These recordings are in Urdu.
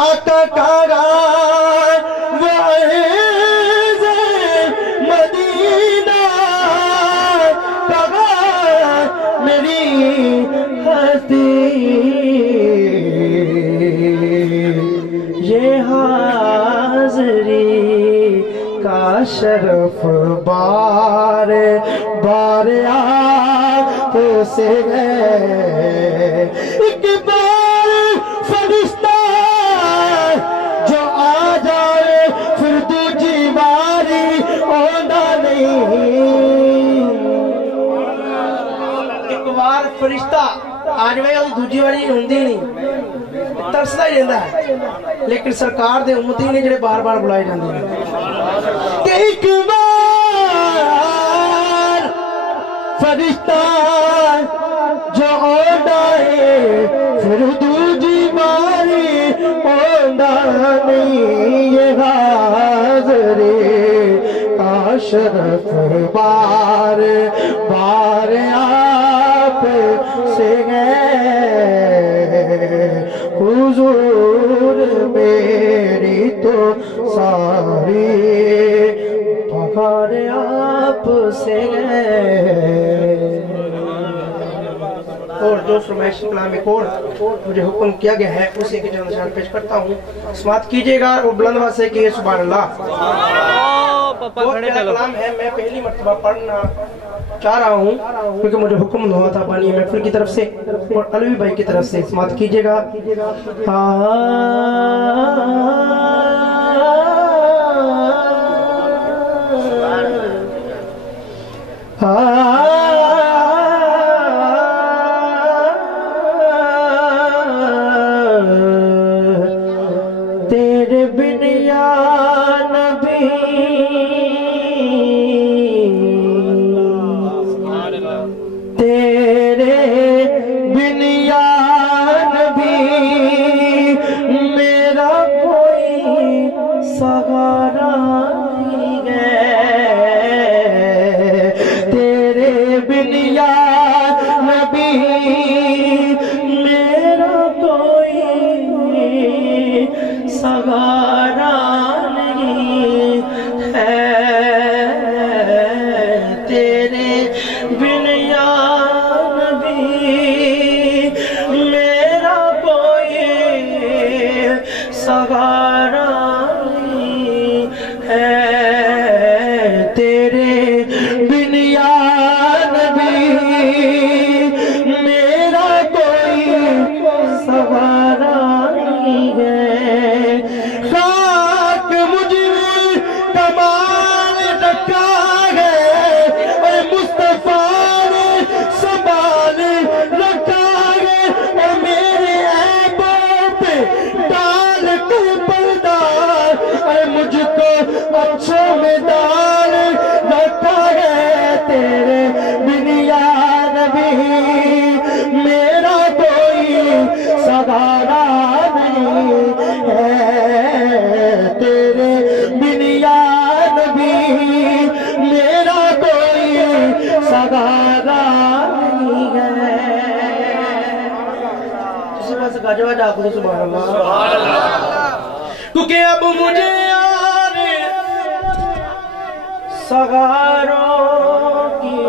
آقا کارا وعز مدینہ کہا میری ہستی یہ حاضری کا شرف بار بار آپ سے ہے ایک بار فرشتہ جو آ جائے پھر دوجی باری آنا نہیں ایک بار فرشتہ آج میں دوجی باری ہوندی نہیں ترسدا ہی رہندا ہے لیکن سرکار دے امتی نے جڑے بار بار بلائے جاندے ہیں کہ ایک بار فرشتہ جو آندا ہے پھر دوجی باری آندا نہیں یہ حاضری کا شرف بار بار آپ سے ہے حضور میری تو ساری پکار آپ سے ہے اور جو فرمائش کلام ایک اور مجھے حکم کیا گیا ہے اسی کے چند نشان پیش کرتا ہوں سماعت کیجئے گا اور بلند آواز سے کہیے سبحان اللہ بہت پیارا کلام ہے میں پہلی مرتبہ پڑھنا چاہ رہا ہوں کیونکہ مجھے حکم ہوا تھا بانی محفل کی طرف سے اور علوی بھائی کی طرف سے سماعت کیجئے گا تیرے بن یا نبی تیرے بن یا نبی میرا کوئی سہارا نہیں ہے تیرے بن یا نبی میرا کوئی سہارا نہیں ہے تیرے بن یا نبی میرا کوئی سہارا نہیں ہے تیرے بن یا نبی میرا کوئی سہارا نہیں ہے خاک مجھے کمال رکھا ہے اے مصطفیٰ نے سنبھال رکھا ہے اے میرے عیبوں پہ ڈال کے پردہ اے مجھ کو اچھوں میں ڈال رکھا ہے تیرے بن یا نبی میرا کوئی سہارا نہیں ہے تیرے بن یا نبی میرا کوئی سہارا نہیں ہے کسی بات سے گاجہ باجہ آخو سبحان اللہ کیونکہ اب مجھے یار سہاروں کی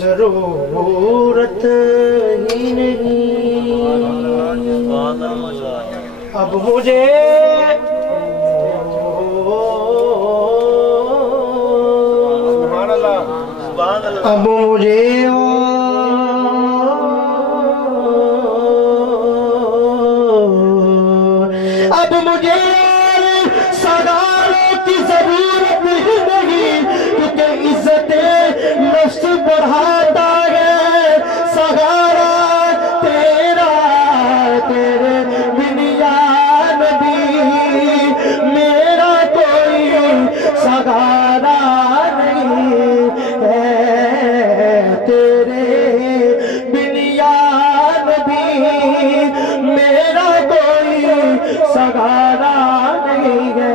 ضرورت ہی نہیں اب مجھے اب مجھے اب مجھے سہاروں کی ضرورت ہی نہیں کیونکہ عزت نفس بڑھاتا ہے سہارا تیرا تیرے بن یا نبی میرا کوئی سہارا نہیں ہے تیرے بن یا نبی میرا کوئی سہارا نہیں ہے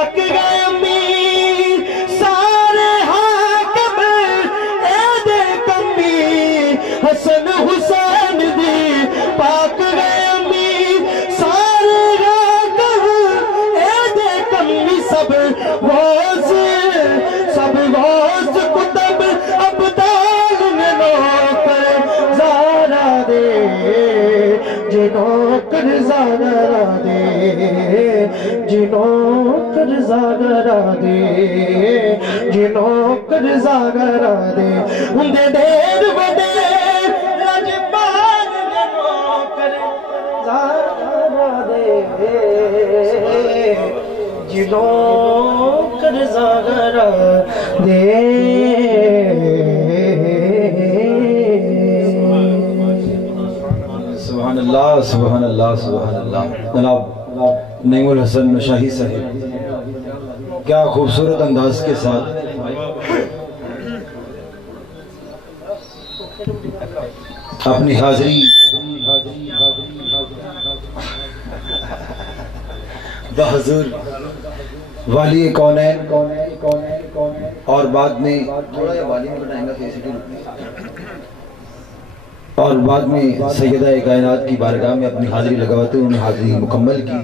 پاک گئے امیر سارے حاکم عید کمی حسن حسین دی پاک گئے امیر سارے حاکم عید کمی سب غوث کتب ابدال میں نوکر زارا دے جنوں کر زارا دے جنوں کر زارا دے جنوں کر زارا دے اندے دیر بڑے لجبان میں نوکر زارا دے جنوں کر زارا دے سبحان اللہ سبحان اللہ سبحان اللہ۔ جناب نعیم الحسن مشاہی صاحب کیا خوبصورت انداز کے ساتھ اپنی حاضری بحضور والی کونین اور بعد میں تھوڑا یہ والی میں بنائیں گا اور بعد میں سیدہ کائنات کی بارگاہ میں اپنی حاضری لگاتے انہوں نے حاضری مکمل کی،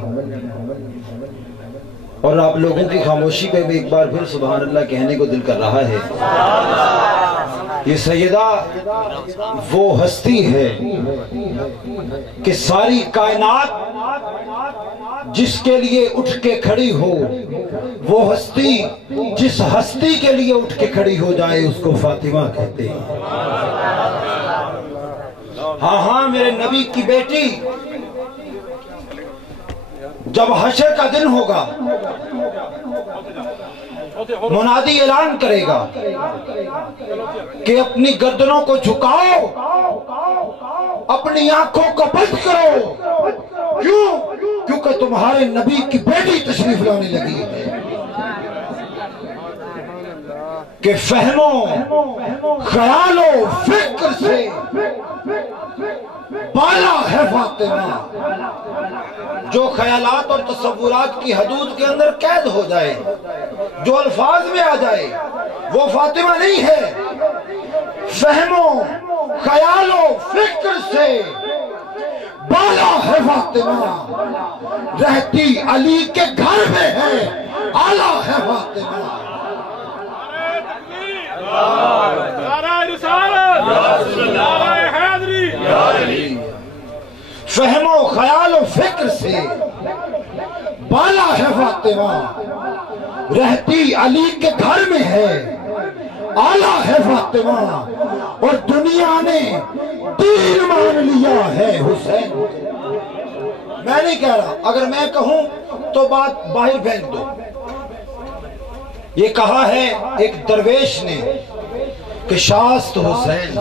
اور آپ لوگوں کی خاموشی پہ بھی ایک بار پھر سبحان اللہ کہنے کو دل کر رہا ہے۔ یہ سیدہ وہ ہستی ہے کہ ساری کائنات جس کے لیے اٹھ کے کھڑی ہو، وہ ہستی جس ہستی کے لیے اٹھ کے کھڑی ہو جائے اس کو فاطمہ کہتے ہیں۔ ہاں ہاں میرے نبی کی بیٹی جب حشر کا دن ہوگا منادی اعلان کرے گا کہ اپنی گردنوں کو جھکاؤ، اپنی آنکھوں کو بند کرو۔ کیوں؟ کیونکہ تمہارے نبی کی بیٹی تشریف لانے لگی ہے۔ کہ فہم و خیال و فکر سے بالا ہے فاطمہ، جو خیالات اور تصورات کی حدود کے اندر قید ہو جائے، جو الفاظ میں آ جائے، وہ فاطمہ نہیں ہے۔ فہم و خیال و فکر سے بالا ہے فاطمہ، رہتی علی کے گھر میں ہے، آلہ ہے فاطمہ۔ نعرہ رسالت، نعرہ حیدری، فہم و خیال و فکر سے بالا ہے فاطمہ، رہتی علی کے گھر میں ہے، آلہ ہے فاطمہ۔ اور دنیا نے دین مان لیا ہے حسین۔ میں نہیں کہہ رہا، اگر میں کہوں تو بات باہر پھینک دو۔ یہ کہا ہے ایک درویش نے کہ شاست حسین،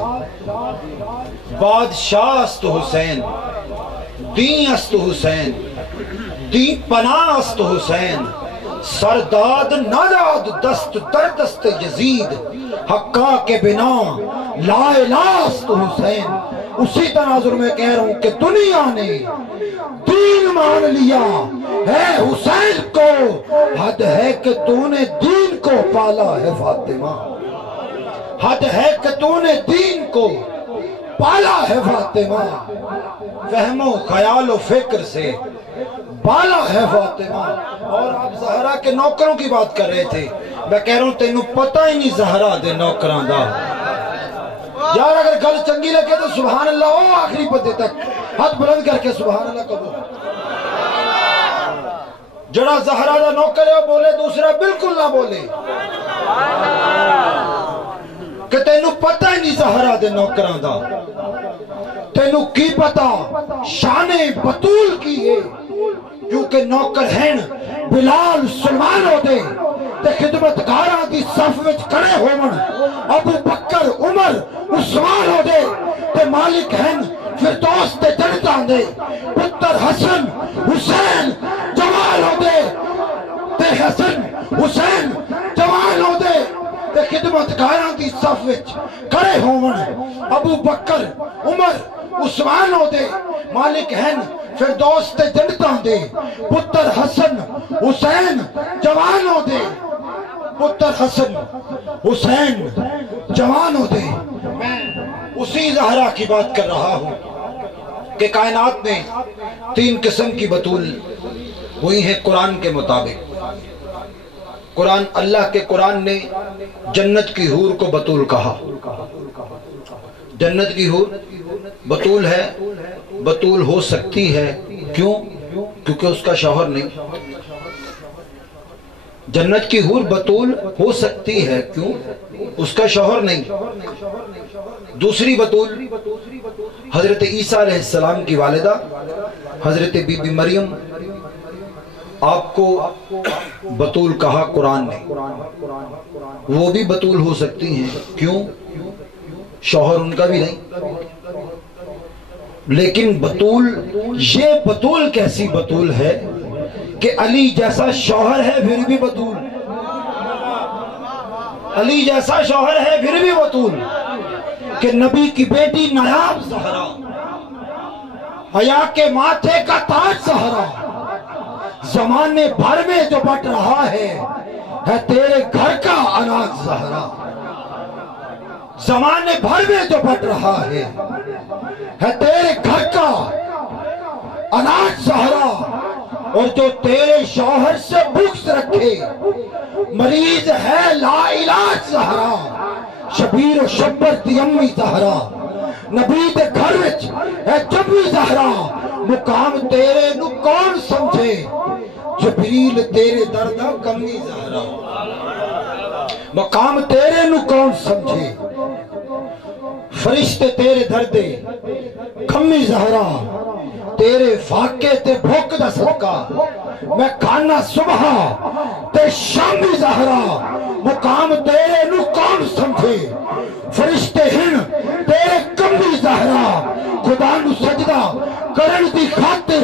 بادشاہ است حسین، دین است حسین، دین پناہ است حسین، سرداد نداد دست در دست یزید، حقا کے بنا لا الہ است حسین۔ اسی تناظر میں کہہ رہا ہوں کہ دنیا نے دین مان لیا ہے حسین کو، حد ہے کہ تو نے دین کو پالا ہے فاطمہ، حد ہے کہ تو نے دین کو پالا ہے فاطمہ۔ فہم و خیال و فکر سے بالا ہے فاطمہ۔ اور آپ زہرا کے نوکروں کی بات کر رہے تھے، میں کہہ رہا ہوں تینوں پتہ ہی نہیں زہرا دے نوکران دا۔ یار اگر گل چنگی لگے تو سبحان اللہ ہو آخری پتے تک ہاتھ بلند کر کے سبحان اللہ کہو۔ جڑا زہرا دا نوکر ہے وہ بولے، دوسرا بالکل نہ بولے، کہ تینوں پتہ ہی نہیں زہرا دے نوکران دا۔ تینوں کی پتہ شان بطول کی ہے، کیونکہ نوکر ہیں بلال سلمان ہو دے تے خدمتگاراں دی صف وچ کھڑے ہون، ابو بکر عمر عثمان ہو دے تے مالک ہیں فردوس تے جنتاں دے، پتر حسن حسین جمال ہو دے تے حسن حسین جمال ہو دے خدمتگاراں دی صف وچ کھڑے ہون، ابو بکر عمر عثمان ہو دے مالک ہیں فردوس تے جنتاں دے پتر حسن حسین جوان ہو دے پتر حسن حسین جوان ہو دے میں اسی زہرا کی بات کر رہا ہوں کہ کائنات میں 3 قسم کی بطول ہوئی ہیں قرآن کے مطابق قرآن اللہ کے قرآن نے جنت کی حور کو بطول کہا جنت کی حور بطول ہے بطول ہو سکتی ہے کیوں کیونکہ اس کا شوہر نہیں جنت کی حور بطول ہو سکتی ہے کیوں اس کا شوہر نہیں دوسری بطول حضرت عیسیٰ علیہ السلام کی والدہ حضرت بی بی مریم آپ کو بطول کہا قرآن نے وہ بھی بطول ہو سکتی ہیں کیوں شوہر ان کا بھی نہیں لیکن بطول یہ بطول کیسی بطول ہے کہ علی جیسا شوہر ہے پھر بھی بطول علی جیسا شوہر ہے پھر بھی بطول کہ نبی کی بیٹی نایاب زہرا حیا کے ماتھے کا تاج زہرا زمانے بھر میں جو بٹ رہا ہے تیرے گھر کا اناج زہرا زمانے بھر میں جو بٹ رہا ہے تیرے گھر کا اناج زہرا اور جو تیرے شوہر سے بغض رکھے مریض ہے لا علاج زہرا شبیر و شبر دی امی زہرا نبی دے گھر وچ ہے جب بھی زہرا مقام تیرے نو کون سمجھے جبریل تیرے دردہ کمی زہرا مقام تیرے نو کون سمجھے فرشتے تیرے دردے کمی زہرا تیرے فاقے تے بھوک دا صدقہ میں کھانا صبح تے شامی زہرا مقام تیرے نو کون سمجھے فرشتے ہن تیرے کمی زہرا خدا نو سجدہ کرن دی خاطر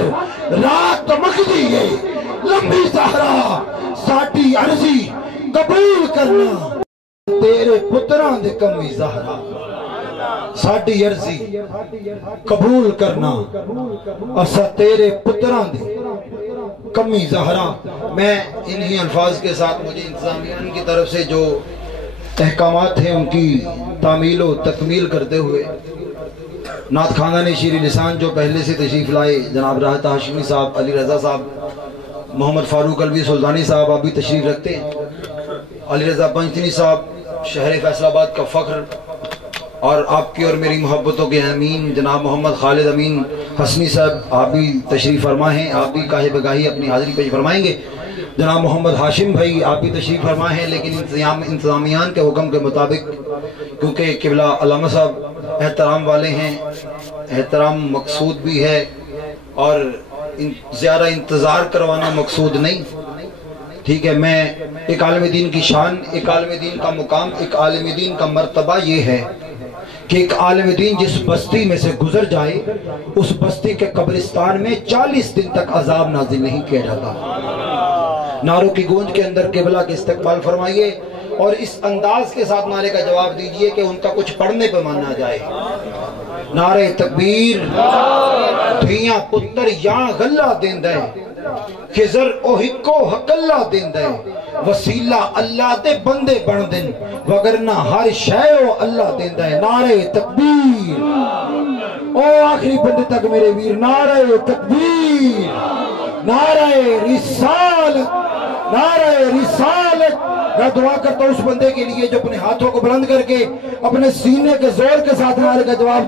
رات مگدی ہے لمبی زہرا ساٹی عرضی قبول کرنا تیرے پتران دے کمی زہرا ساٹی عرضی قبول کرنا اسا تیرے پتران دے کمی زہرا میں انہی الفاظ کے ساتھ مجھے انتظامیان کی طرف سے جو احکامات ہیں ان کی تعمیل و تکمیل کرتے ہوئے نعت خواندان شیریں لسان جو پہلے سے تشریف لائے جناب راحت ہاشمی صاحب علی رضا صاحب محمد فاروق الوی سلطانی صاحب آپ بھی تشریف رکھتے ہیں علی رضا پنجتنی صاحب شہر فیصل آباد کا فخر اور آپ کی اور میری محبتوں کے امین جناب محمد خالد امین حسنی صاحب آپ بھی تشریف فرما ہیں آپ بھی کاہے بگاہی اپنی حاضری پیش فرمائیں گے جناب محمد ہاشم بھائی آپ بھی تشریف فرما ہیں لیکن انتظامیان کے حکم کے مطابق کیونکہ قبلہ علامہ صاحب احترام والے ہیں احترام مقصود بھی ہے اور زیادہ انتظار کروانا مقصود نہیں ٹھیک ہے میں ایک عالم دین کی شان ایک عالم دین کا مقام ایک عالم دین کا مرتبہ یہ ہے کہ ایک عالم دین جس بستی میں سے گزر جائے اس بستی کے قبرستان میں 40 دن تک عذاب نازل نہیں کیا جاتا نعروں کی گونج کے اندر قبلہ کے استقبال فرمائیے اور اس انداز کے ساتھ نعرے کا جواب دیجئے کہ ان کا کچھ پڑھنے پہ مانا جائے نعرہ تکبیر دھیاں پتر یاں غلہ دین دے خضر او ہکو حق اللہ دین دے وسیلہ اللہ دے بندے بن دن وگرنہ ہر شیعو اللہ دین دے نعرہ تکبیر او آخری بندے تک میرے ویر نعرہ تکبیر نعرہ رسالت نعرہ رسالت میں دعا کرتا ہوں اس بندے کے لیے جو اپنے ہاتھوں کو بلند کر کے اپنے سینے کے زور کے ساتھ نعرے کا جواب